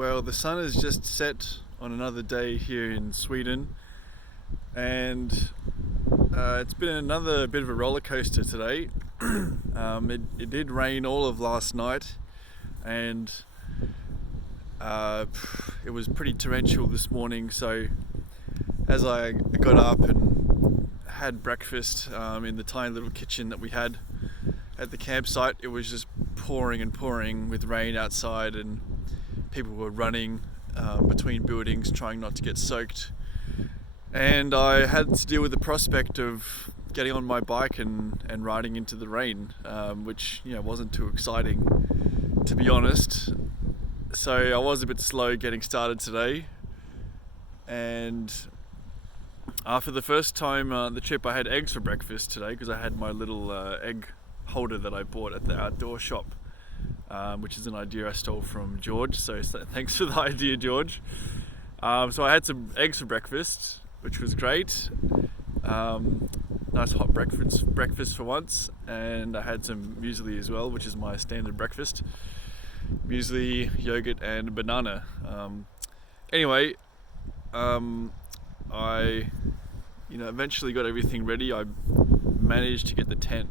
Well, the sun has just set on another day here in Sweden, and it's been another bit of a roller coaster today. It did rain all of last night, and it was pretty torrential this morning. So as I got up and had breakfast in the tiny little kitchen that we had at the campsite, it was just pouring and pouring with rain outside, and people were running between buildings trying not to get soaked, and I had to deal with the prospect of getting on my bike and riding into the rain, which wasn't too exciting, to be honest. So I was a bit slow getting started today, and for the first time the trip, I had eggs for breakfast today because I had my little egg holder that I bought at the outdoor shop, which is an idea I stole from George, so thanks for the idea, George. So I had some eggs for breakfast, which was great. Nice hot breakfast for once, and I had some muesli as well, which is my standard breakfast. Muesli, yogurt and banana. Anyway, I eventually got everything ready. I managed to get the tent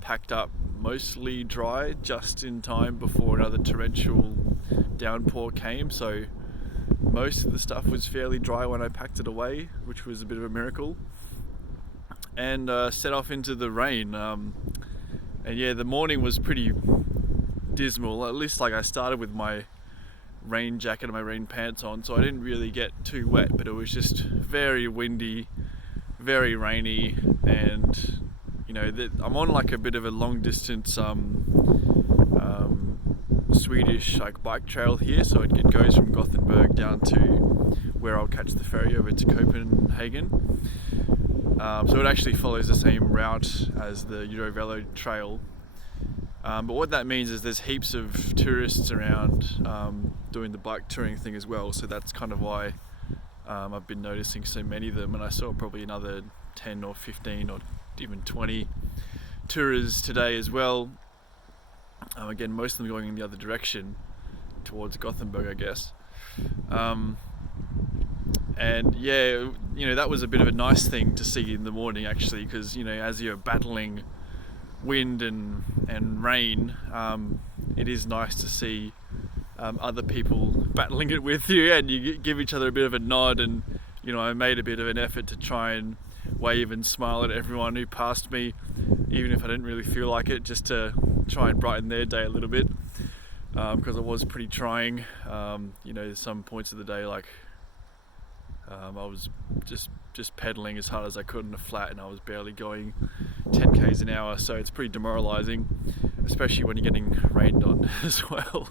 packed up mostly dry just in time before another torrential downpour came, so most of the stuff was fairly dry when I packed it away, which was a bit of a miracle, and set off into the rain. And the morning was pretty dismal. At least I started with my rain jacket and my rain pants on, so I didn't really get too wet, but it was just very windy, very rainy, and I'm on a bit of a long distance Swedish bike trail here, so it goes from Gothenburg down to where I'll catch the ferry over to Copenhagen. So it actually follows the same route as the Eurovelo trail. But what that means is there's heaps of tourists around doing the bike touring thing as well, so that's kind of why I've been noticing so many of them, and I saw probably another 10 or 15 or even 20 tourists today as well. Again, most of them going in the other direction towards Gothenburg, I guess. And that was a bit of a nice thing to see in the morning, actually, because as you're battling wind and rain, it is nice to see other people battling it with you, and you give each other a bit of a nod. And I made a bit of an effort to try and wave and smile at everyone who passed me, even if I didn't really feel like it, just to try and brighten their day a little bit, because it was pretty trying. Some points of the day, I was just pedaling as hard as I could in a flat, and I was barely going 10 k's an hour, so it's pretty demoralizing, especially when you're getting rained on as well.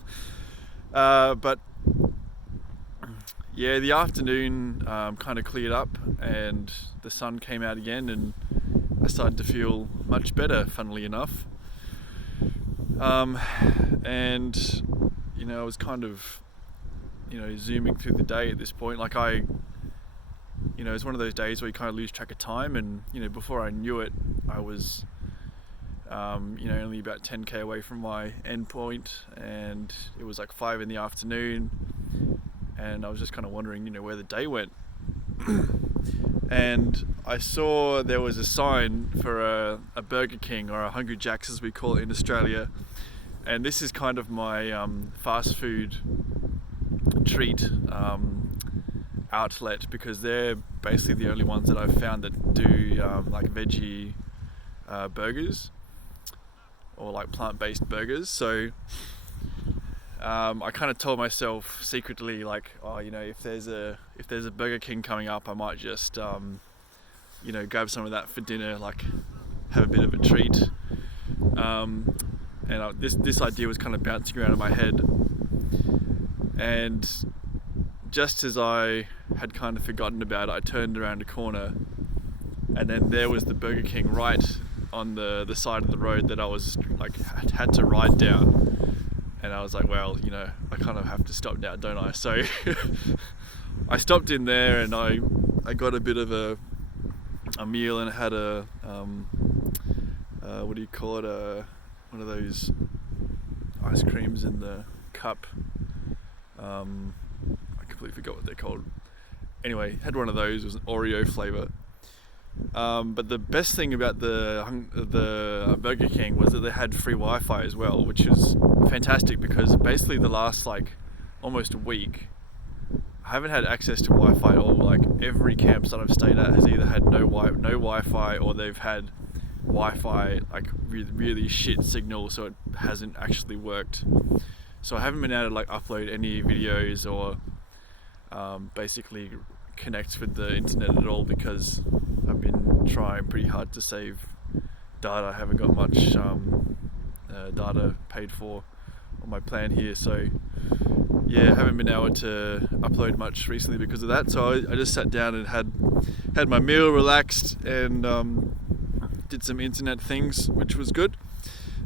But the afternoon kind of cleared up, and the sun came out again, and I started to feel much better, funnily enough. And I was kind of zooming through the day at this point. It's one of those days where you kind of lose track of time, and before I knew it, I was only about 10k away from my end point, and it was 5 in the afternoon, and I was just kind of wondering where the day went. And I saw there was a sign for a Burger King, or a Hungry Jack's as we call it in Australia, and this is kind of my fast food treat outlet, because they're basically the only ones that I've found that do veggie burgers, or plant-based burgers. So I kind of told myself secretly, if there's a Burger King coming up, I might just grab some of that for dinner, have a bit of a treat. And this idea was kind of bouncing around in my head, and just as I had kind of forgotten about it, I turned around a corner, and then there was the Burger King right on the side of the road that I was had to ride down. And I was like, well, I kind of have to stop now, don't I? So I stopped in there, and I got a bit of a meal, and had a what do you call it? One of those ice creams in the cup. I completely forgot what they're called. Anyway, had one of those. It was an Oreo flavour. But the best thing about the Burger King was that they had free Wi-Fi as well, which is fantastic because basically the last almost a week I haven't had access to Wi-Fi at all. Like every campsite I've stayed at has either had no Wi-Fi, or they've had Wi-Fi really shit signal, so it hasn't actually worked. So I haven't been able to upload any videos or basically connect with the internet at all because I've been trying pretty hard to save data. I haven't got much data paid for on my plan here, so yeah, I haven't been able to upload much recently because of that. So I just sat down and had my meal, relaxed, and did some internet things, which was good.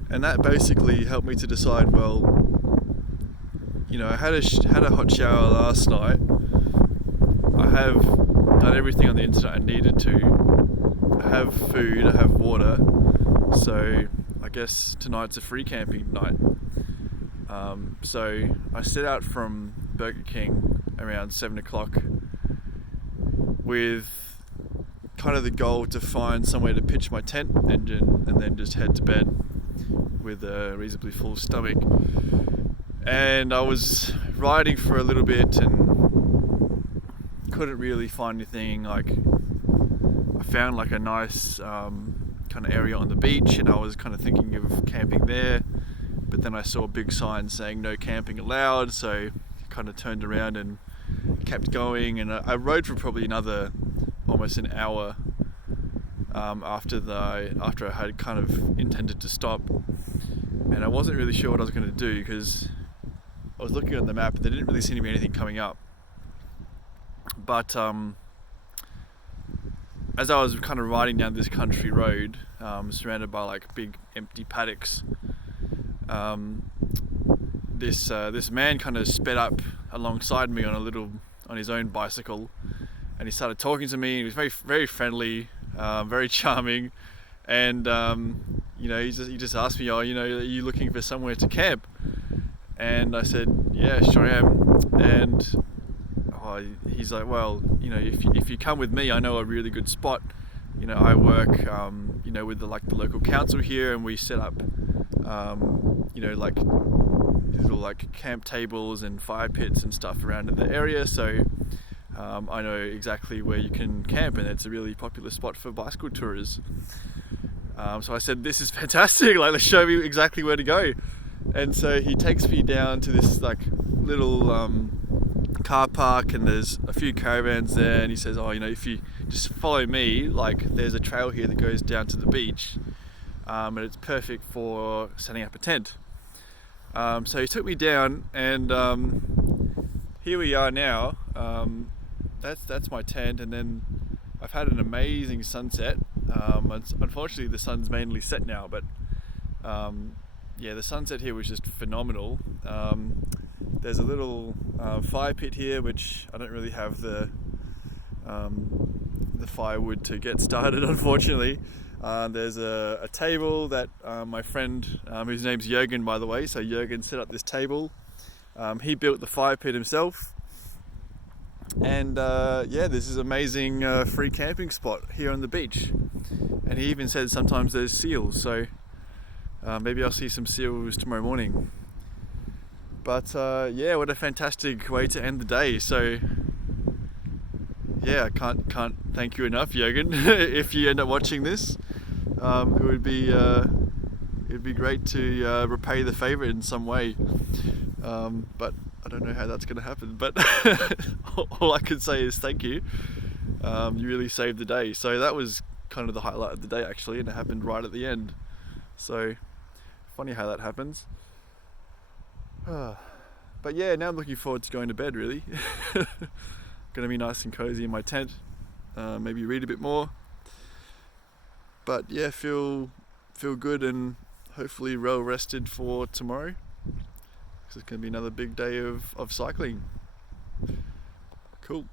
And that basically helped me to decide, well, I had a hot shower last night. I have done everything on the internet I needed to. I have food, I have water, so I guess tonight's a free camping night. So I set out from Burger King around 7 o'clock with kind of the goal to find somewhere to pitch my tent and then just head to bed with a reasonably full stomach. And I was riding for a little bit and couldn't really find anything. I found a nice kind of area on the beach, and I was kind of thinking of camping there, but then I saw a big sign saying no camping allowed, so I kind of turned around and kept going, and I rode for probably another almost an hour after I had kind of intended to stop, and I wasn't really sure what I was going to do because I was looking on the map and there didn't really seem to be anything coming up. But as I was kind of riding down this country road, surrounded by big empty paddocks, this man kind of sped up alongside me on his own bicycle, and he started talking to me. He was very, very friendly, very charming, and he just asked me, "Oh, are you looking for somewhere to camp?" And I said, "Yeah, sure am." And he's like, "Well, if you come with me, I know a really good spot. I work, with the local council here, and we set up, little camp tables and fire pits and stuff around in the area. So I know exactly where you can camp, and it's a really popular spot for bicycle tourers." So I said, "This is fantastic! Let's show me exactly where to go." And so he takes me down to this little car park, and there's a few caravans there, and he says, "Oh, if you just follow me, there's a trail here that goes down to the beach, and it's perfect for setting up a tent." So he took me down, and here we are now. That's my tent, and then I've had an amazing sunset. Unfortunately, the sun's mainly set now, but the sunset here was just phenomenal. There's a little fire pit here, which I don't really have the firewood to get started, unfortunately. There's a table that my friend, whose name's Jürgen, by the way, so Jürgen set up this table. He built the fire pit himself, and this is amazing free camping spot here on the beach. And he even said sometimes there's seals, so maybe I'll see some seals tomorrow morning. But what a fantastic way to end the day. So I can't thank you enough, Jürgen. If you end up watching this, it'd be great to repay the favor in some way. But I don't know how that's going to happen. But all I can say is thank you. You really saved the day. So that was kind of the highlight of the day, actually, and it happened right at the end. So funny how that happens. But now I'm looking forward to going to bed, really. Gonna be nice and cozy in my tent, maybe read a bit more, but feel good and hopefully well rested for tomorrow, because it's gonna be another big day of cycling. Cool.